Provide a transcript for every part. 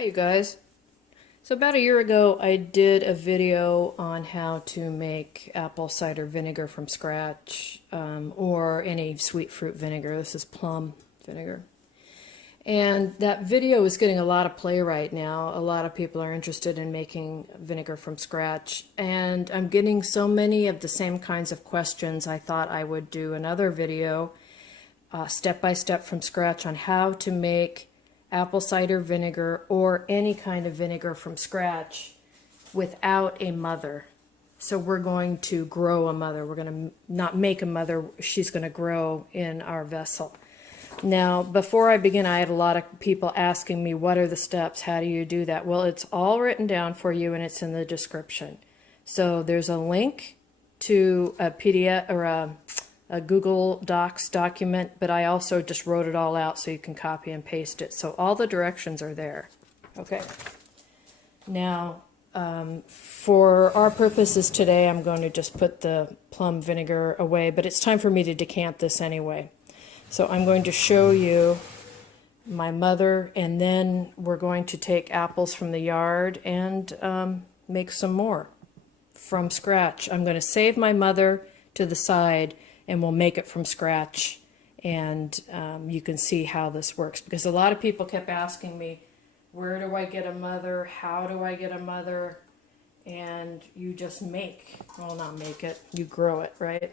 Hi you guys. So about a year ago I did a video on how to make apple cider vinegar from scratch, or any sweet fruit vinegar. This is plum vinegar. And that video is getting a lot of play right now. A lot of people are interested in making vinegar from scratch. And I'm getting so many of the same kinds of questions, I thought I would do another video step by step from scratch on how to make apple cider vinegar or any kind of vinegar from scratch without a mother. So we're going to grow a mother. We're going to not make a mother. She's going to grow in our vessel. Now, before I begin, I had a lot of people asking me, what are the steps? How do you do that? Well, it's all written down for you and it's in the description. So there's a link to a PDF or a Google Docs document, but I also just wrote it all out so you can copy and paste it. So all the directions are there. Okay. Now, for our purposes today, I'm going to just put the plum vinegar away, but it's time for me to decant this anyway. So I'm going to show you my mother, and then we're going to take apples from the yard and make some more from scratch. I'm going to save my mother to the side and we'll make it from scratch, and you can see how this works, because a lot of people kept asking me, where do I get a mother, how do I get a mother? And you just make, well, not make it, you grow it, right?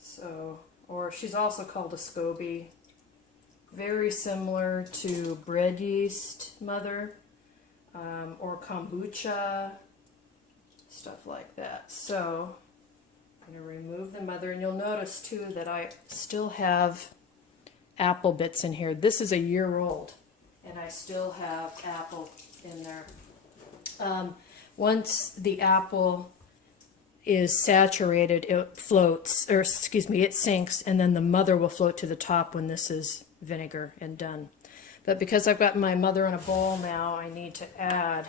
So, or she's also called a SCOBY, very similar to bread yeast mother, or kombucha, stuff like that. So I'm going to remove the mother, and you'll notice too that I still have apple bits in here. This is a year old, and I still have apple in there. Once the apple is saturated, it floats, or excuse me, it sinks, and then the mother will float to the top when this is vinegar and done. But because I've got my mother in a bowl now, I need to add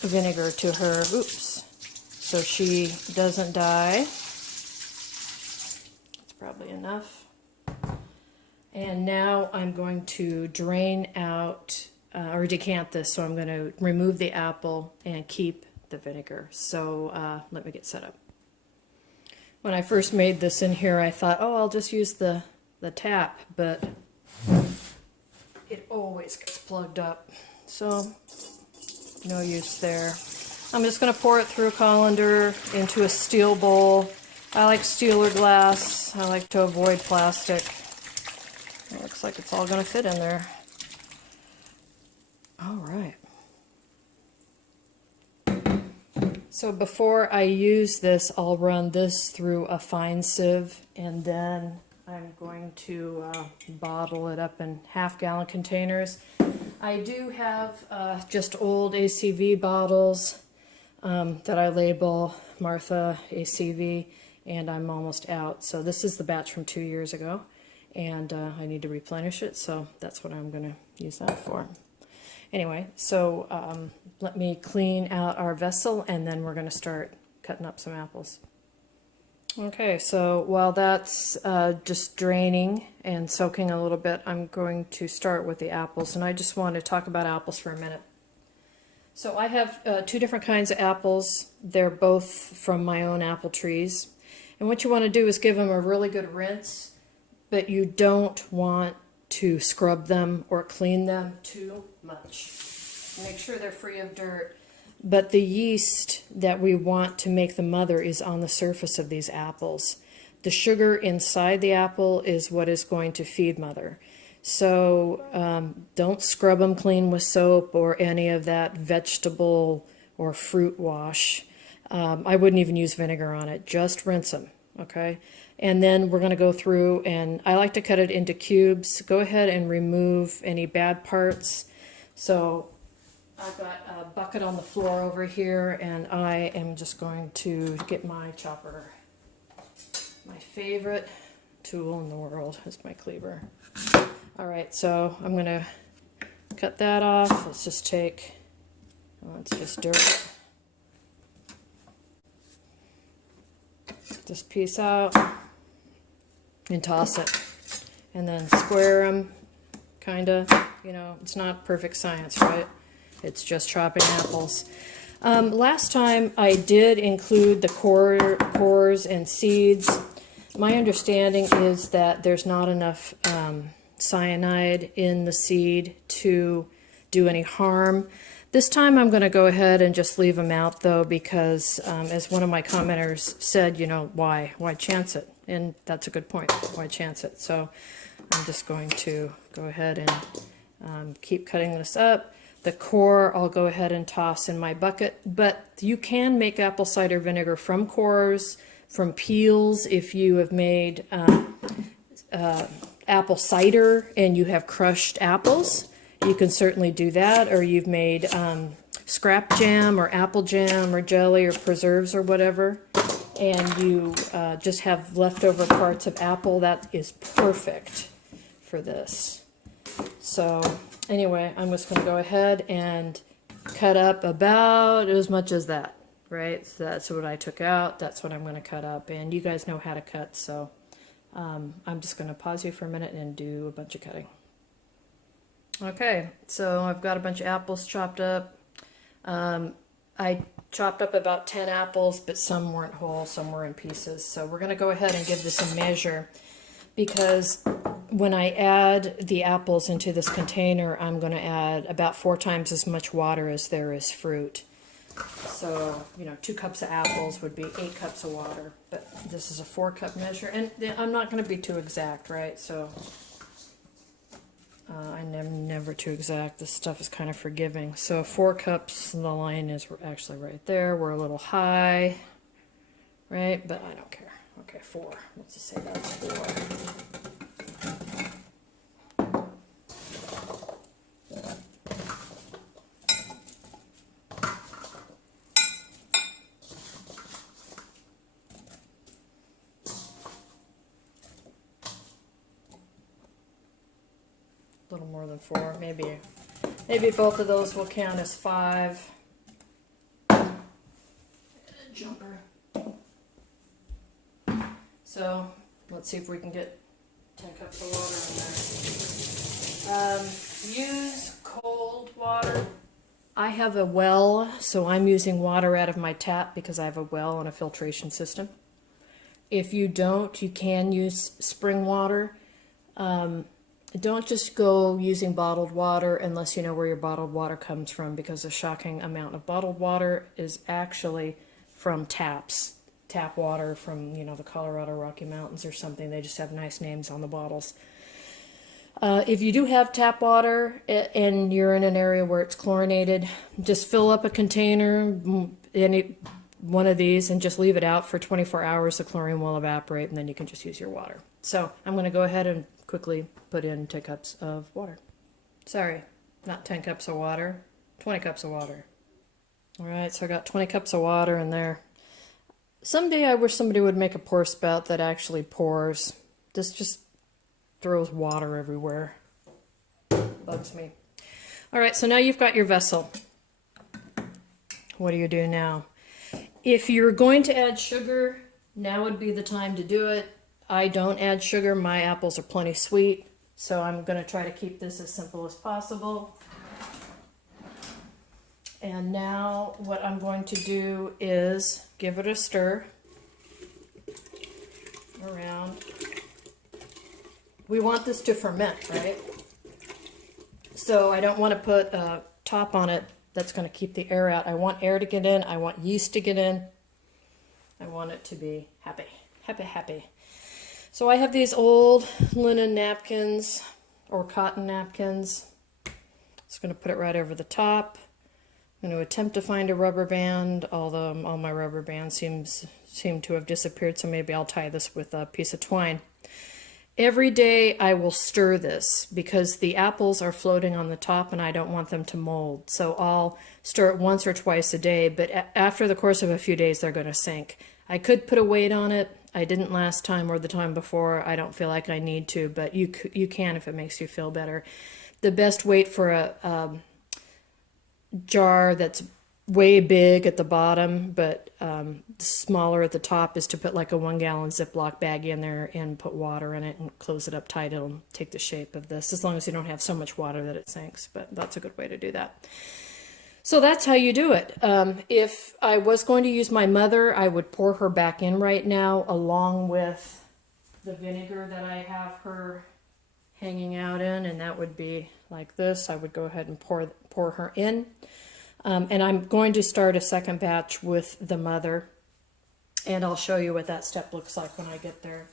vinegar to her. Oops. So she doesn't die. It's probably enough. And now I'm going to drain out, or decant this, so I'm going to remove the apple and keep the vinegar. So let me get set up. When I first made this in here, I thought, oh, I'll just use the tap, but it always gets plugged up. So no use there. I'm just going to pour it through a colander into a steel bowl. I like steel or glass. I like to avoid plastic. It looks like it's all going to fit in there. All right. So before I use this, I'll run this through a fine sieve, and then I'm going to bottle it up in half-gallon containers. I do have just old ACV bottles that I label Martha ACV, and I'm almost out. So this is the batch from 2 years ago, and I need to replenish it, so that's what I'm going to use that for. Anyway, so let me clean out our vessel, and then we're going to start cutting up some apples. Okay, so while that's just draining and soaking a little bit, I'm going to start with the apples, and I just want to talk about apples for a minute. So I have two different kinds of apples. They're both from my own apple trees. And what you want to do is give them a really good rinse, but you don't want to scrub them or clean them too much. Make sure they're free of dirt. But the yeast that we want to make the mother is on the surface of these apples. The sugar inside the apple is what is going to feed mother. So don't scrub them clean with soap or any of that vegetable or fruit wash. I wouldn't even use vinegar on it. Just rinse them, okay? And then we're going to go through, and I like to cut it into cubes. Go ahead and remove any bad parts. So I've got a bucket on the floor over here, and I am just going to get my chopper. My favorite tool in the world is my cleaver. Alright, so I'm going to cut that off. Let's just take, well, it's just dirt. This piece out and toss it. And then square them kinda. You know, it's not perfect science, right? It's just chopping apples. Last time I did include the cores and seeds. My understanding is that there's not enough cyanide in the seed to do any harm. This time I'm going to go ahead and just leave them out though, because as one of my commenters said, you know, why chance it? And that's a good point. Why chance it? So I'm just going to go ahead and keep cutting this up. The core I'll go ahead and toss in my bucket, but you can make apple cider vinegar from cores, from peels. If you have made apple cider and you have crushed apples, you can certainly do that. Or you've made scrap jam or apple jam or jelly or preserves or whatever, and you just have leftover parts of apple. That is perfect for this. So anyway, I'm just going to go ahead and cut up about as much as that, right? So that's what I took out. That's what I'm going to cut up. And you guys know how to cut, so I'm just going to pause you for a minute and do a bunch of cutting. Okay, so I've got a bunch of apples chopped up. I chopped up about 10 apples, but some weren't whole, some were in pieces. So we're going to go ahead and give this a measure, because when I add the apples into this container, I'm going to add about 4 times as much water as there is fruit. So, you know, 2 cups of apples would be 8 cups of water, but this is a 4-cup measure, and I'm not going to be too exact, right? So I'm never too exact. This stuff is kind of forgiving. So 4 cups, the line is actually right there. We're a little high, right? But I don't care. Okay, 4. Let's just say that's 4. A little more than 4, maybe both of those will count as 5. Jumper. So let's see if we can get 10 cups of water in there. Use cold water. I have a well, so I'm using water out of my tap because I have a well and a filtration system. If you don't, you can use spring water. Don't just go using bottled water unless you know where your bottled water comes from, because a shocking amount of bottled water is actually from taps. Tap water from, you know, the Colorado Rocky Mountains or something. They just have nice names on the bottles. If you do have tap water and you're in an area where it's chlorinated, just fill up a container, any one of these, and just leave it out for 24 hours. The chlorine will evaporate, and then you can just use your water. So I'm going to go ahead and quickly put in 10 cups of water. Sorry, not 10 cups of water, 20 cups of water. All right, so I got 20 cups of water in there. Someday I wish somebody would make a pour spout that actually pours. This just throws water everywhere. Bugs me. All right, so now you've got your vessel. What do you do now? If you're going to add sugar, now would be the time to do it. I don't add sugar. My apples are plenty sweet, so I'm going to try to keep this as simple as possible. And now what I'm going to do is give it a stir around. We want this to ferment, right? So I don't want to put a top on it that's going to keep the air out. I want air to get in. I want yeast to get in. I want it to be happy, happy, happy. So I have these old linen napkins or cotton napkins. Just going to put it right over the top. I'm going to attempt to find a rubber band, although all my rubber bands seem to have disappeared, so maybe I'll tie this with a piece of twine. Every day I will stir this because the apples are floating on the top and I don't want them to mold. So I'll stir it once or twice a day, but after the course of a few days they're going to sink. I could put a weight on it. I didn't last time or the time before. I don't feel like I need to, but you can if it makes you feel better. The best weight for a jar that's way big at the bottom, but smaller at the top is to put like a 1 gallon Ziploc bag in there and put water in it and close it up tight. It'll take the shape of this, as long as you don't have so much water that it sinks, but that's a good way to do that. So that's how you do it. If I was going to use my mother, I would pour her back in right now along with the vinegar that I have her hanging out in, and that would be like this. I would go ahead and pour her in. And I'm going to start a second batch with the mother, and I'll show you what that step looks like when I get there.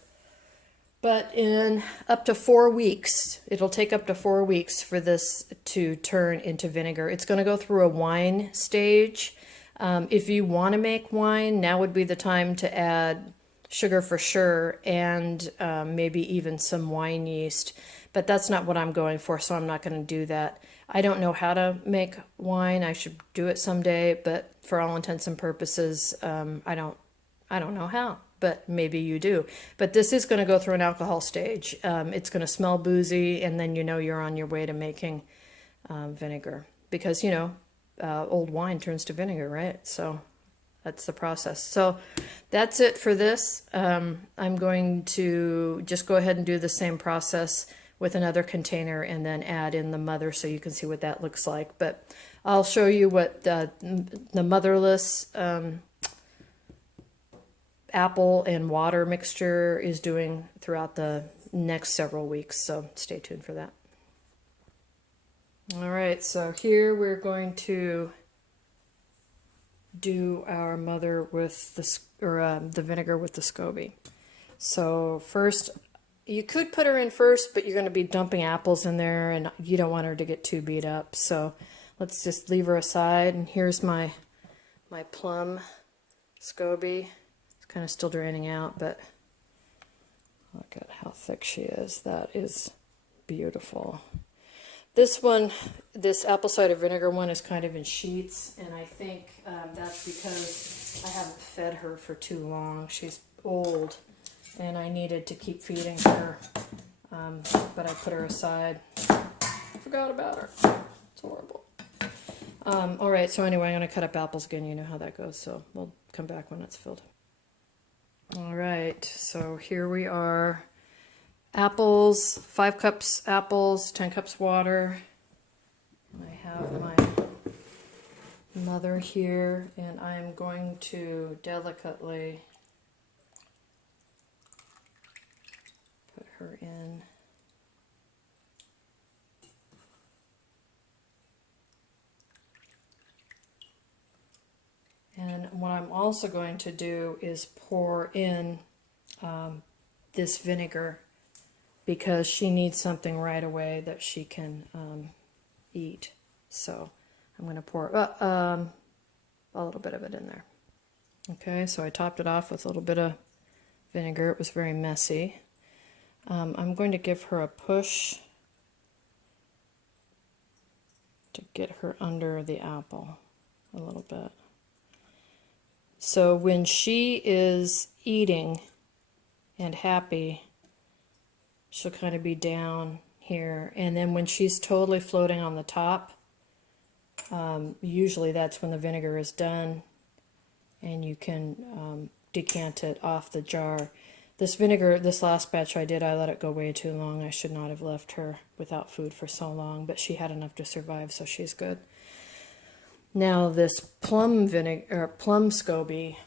But in up to 4 weeks, it'll take up to 4 weeks for this to turn into vinegar. It's going to go through a wine stage. If you want to make wine, now would be the time to add sugar for sure, and maybe even some wine yeast. But that's not what I'm going for, so I'm not going to do that. I don't know how to make wine. I should do it someday, but for all intents and purposes, I don't know how. But maybe you do. But this is going to go through an alcohol stage. It's going to smell boozy, and then you know you're on your way to making vinegar. Because, you know, old wine turns to vinegar, right? So that's the process. So that's it for this. I'm going to just go ahead and do the same process with another container and then add in the mother so you can see what that looks like. But I'll show you what the motherless apple and water mixture is doing throughout the next several weeks, so stay tuned for that. All right, so here we're going to do our mother with the vinegar with the SCOBY. So first, you could put her in first, but you're going to be dumping apples in there, and you don't want her to get too beat up. So let's just leave her aside. And here's my plum SCOBY. It's kind of still draining out, but look at how thick she is. That is beautiful. This one, this apple cider vinegar one, is kind of in sheets, and I think that's because I haven't fed her for too long. She's old, and I needed to keep feeding her, but I put her aside. I forgot about her. It's horrible. All right, so anyway, I'm going to cut up apples again. You know how that goes, so we'll come back when it's filled. All right, so here we are. Apples, 5 cups apples, 10 cups water. I have my mother here, and I'm going to delicately put her in. And what I'm also going to do is pour in this vinegar, because she needs something right away that she can eat. So I'm going to pour a little bit of it in there. Okay, so I topped it off with a little bit of vinegar. It was very messy. I'm going to give her a push to get her under the apple a little bit. So when she is eating and happy, she'll kind of be down here, and then when she's totally floating on the top, usually that's when the vinegar is done, and you can decant it off the jar. This vinegar, this last batch I did, I let it go way too long. I should not have left her without food for so long, but she had enough to survive, so she's good. Now this plum vinegar, plum SCOBY,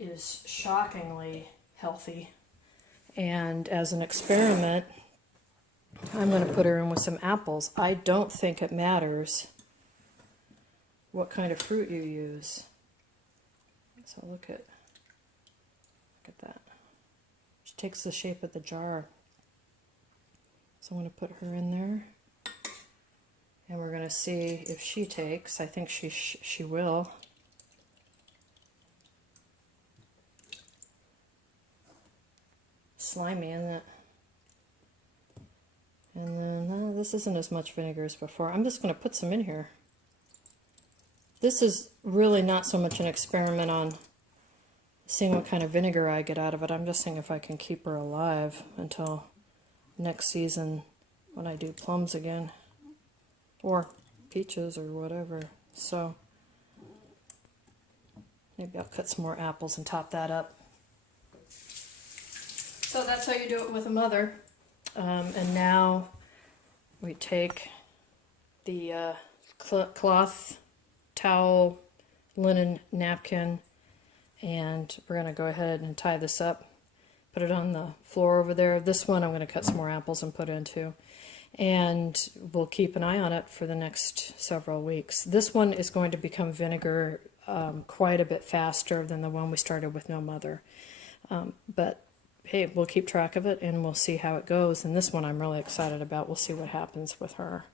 is shockingly healthy. And as an experiment, I'm going to put her in with some apples. I don't think it matters what kind of fruit you use. So look at that. She takes the shape of the jar. So I'm going to put her in there. And we're going to see if she takes. I think she will. Slimy, isn't it? And then, this isn't as much vinegar as before. I'm just going to put some in here. This is really not so much an experiment on seeing what kind of vinegar I get out of it. I'm just seeing if I can keep her alive until next season when I do plums again. Or peaches or whatever. So Maybe I'll cut some more apples and top that up. So that's how you do it with a mother. And now we take the cloth, towel, linen napkin, and we're going to go ahead and tie this up. Put it on the floor over there. This one I'm going to cut some more apples and put into. And we'll keep an eye on it for the next several weeks. This one is going to become vinegar quite a bit faster than the one we started with no mother. But hey, we'll keep track of it and we'll see how it goes. And this one I'm really excited about. We'll see what happens with her.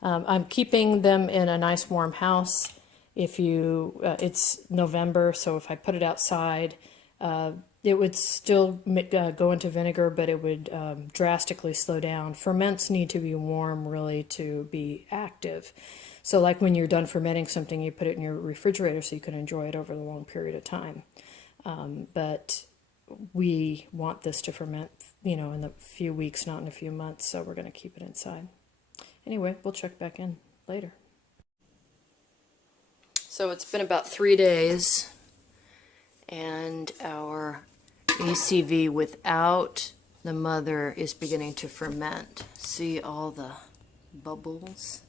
I'm keeping them in a nice warm house. If you, it's November, so if I put it outside, it would still go into vinegar, but it would drastically slow down. Ferments need to be warm really to be active. So like when you're done fermenting something, you put it in your refrigerator so you can enjoy it over a long period of time. But we want this to ferment, you know, in a few weeks, not in a few months, so we're going to keep it inside. Anyway, we'll check back in later. So it's been about 3 days, and our ACV without the mother is beginning to ferment. See all the bubbles?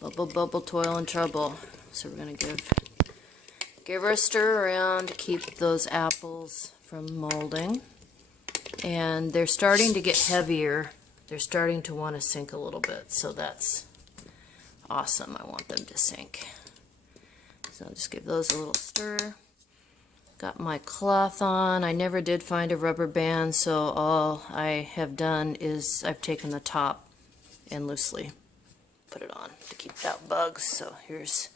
Bubble, bubble, toil and trouble. So we're going to give her a stir around to keep those apples from molding. And they're starting to get heavier. They're starting to want to sink a little bit, so that's awesome. I want them to sink. So I'll just give those a little stir. Got my cloth on. I never did find a rubber band, so all I have done is I've taken the top and loosely put it on to keep out bugs. So here's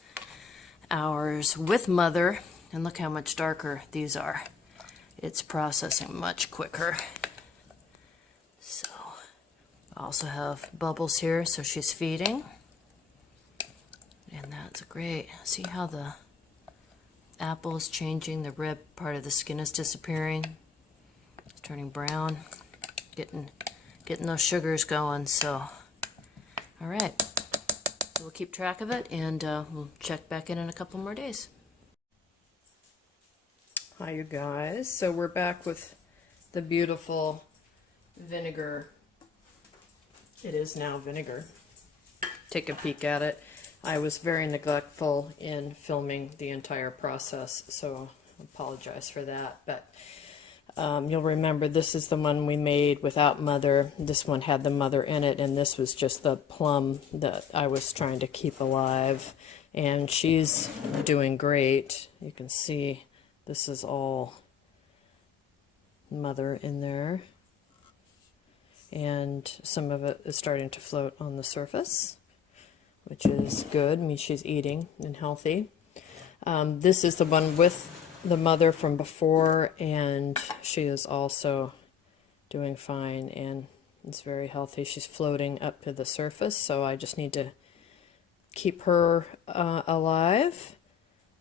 ours with mother, and look how much darker these are. It's processing much quicker. So I also have bubbles here, so she's feeding. And that's great. See how the apple is changing, the red part of the skin is disappearing. It's turning brown. Getting those sugars going, so all right. So we'll keep track of it and we'll check back in a couple more days. Hi you guys. So we're back with the beautiful vinegar. It is now vinegar. Take a peek at it. I was very neglectful in filming the entire process, so I apologize for that. But you'll remember this is the one we made without mother. This one had the mother in it, and this was just the plum that I was trying to keep alive. And she's doing great. You can see this is all mother in there. And some of it is starting to float on the surface, which is good. I mean, she's eating and healthy. This is the one with the mother from before, and she is also doing fine and is very healthy. She's floating up to the surface, so I just need to keep her alive,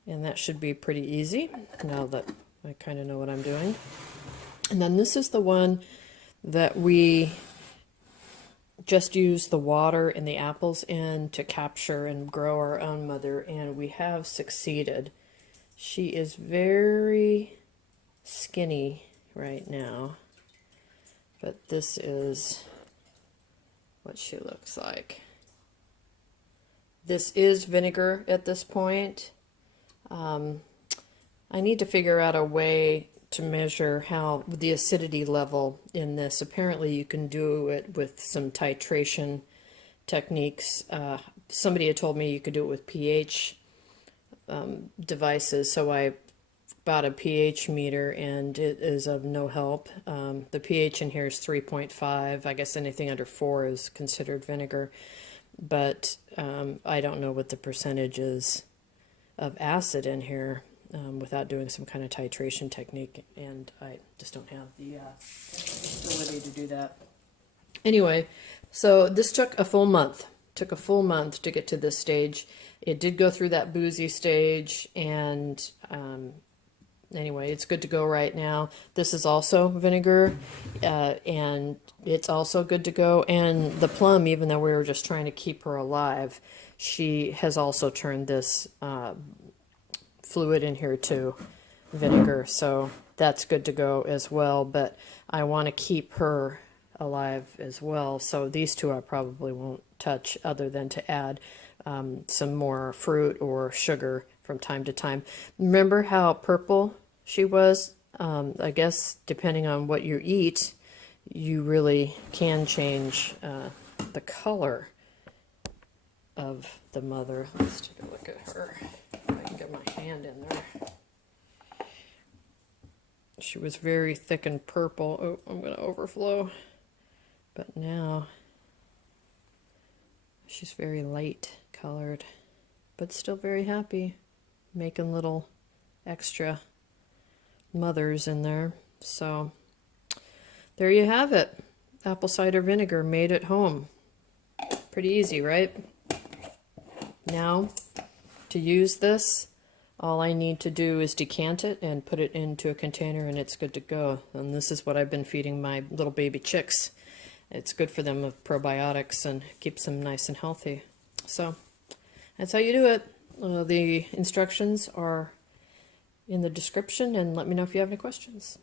and that should be pretty easy now that I kind of know what I'm doing. And then this is the one that we just use the water and the apples in to capture and grow our own mother, and we have succeeded. She is very skinny right now, but this is what she looks like. This is vinegar at this point. I need to figure out a way to measure how the acidity level in this. Apparently you can do it with some titration techniques. Somebody had told me you could do it with pH devices, so I bought a pH meter and it is of no help. The pH in here is 3.5. I guess anything under 4 is considered vinegar, but I don't know what the percentage is of acid in here without doing some kind of titration technique, and I just don't have the ability to do that. Anyway, so this took a full month. Took a full month to get to this stage. It did go through that boozy stage, and anyway, it's good to go right now. This is also vinegar, and it's also good to go. And the plum, even though we were just trying to keep her alive, she has also turned this fluid in here too, vinegar, so that's good to go as well. But I want to keep her alive as well, so these two I probably won't touch other than to add some more fruit or sugar from time to time. Remember how purple she was? I guess depending on what you eat, you really can change the color of the mother. Let's take a look at her. If I can get my hand in there. She was very thick and purple. Oh, I'm going to overflow. But now she's very light colored, but still very happy, making little extra mothers in there. So there you have it. Apple cider vinegar made at home. Pretty easy, right? Now, to use this, all I need to do is decant it and put it into a container and it's good to go. And this is what I've been feeding my little baby chicks. It's good for them with probiotics and keeps them nice and healthy. So that's how you do it. The instructions are in the description, and let me know if you have any questions.